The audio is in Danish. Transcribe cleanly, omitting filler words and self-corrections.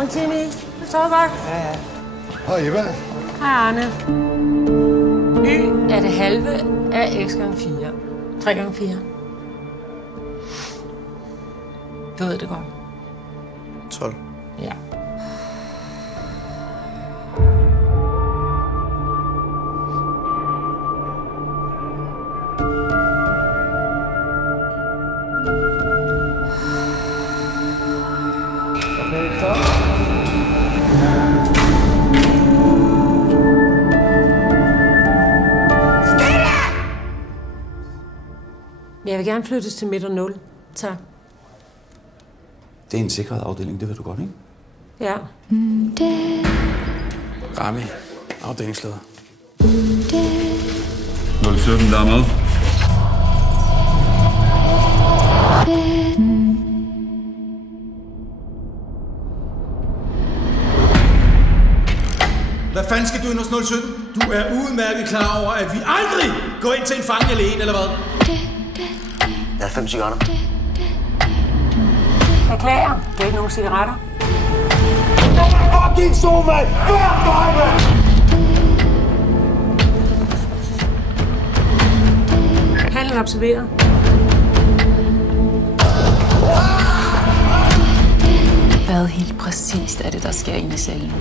Morgen, Timmy. Det står godt. Ja. Hej, Eva. Hej, Arne. Y er det halve af x gange 4. 3 gange 4. Du ved det godt. 12. Ja. Okay, så. Jeg vil gerne flyttes til midt og 0. Tak. Det er en sikret afdeling, det ved du godt, ikke? Ja. Rami, afdelingsleder. 017, der er med. Hvad fanden skal du ind hos 017? Du er udmærket klar over, at vi aldrig går ind til en fange alene, eller hvad? Jeg har 5 cigaretter. Beklager. Det er ikke nogen cigaretter. Fucking så, mand! Fuck dig, mand! Handel observeret. Hvad helt præcist er det, der sker inde i cellen?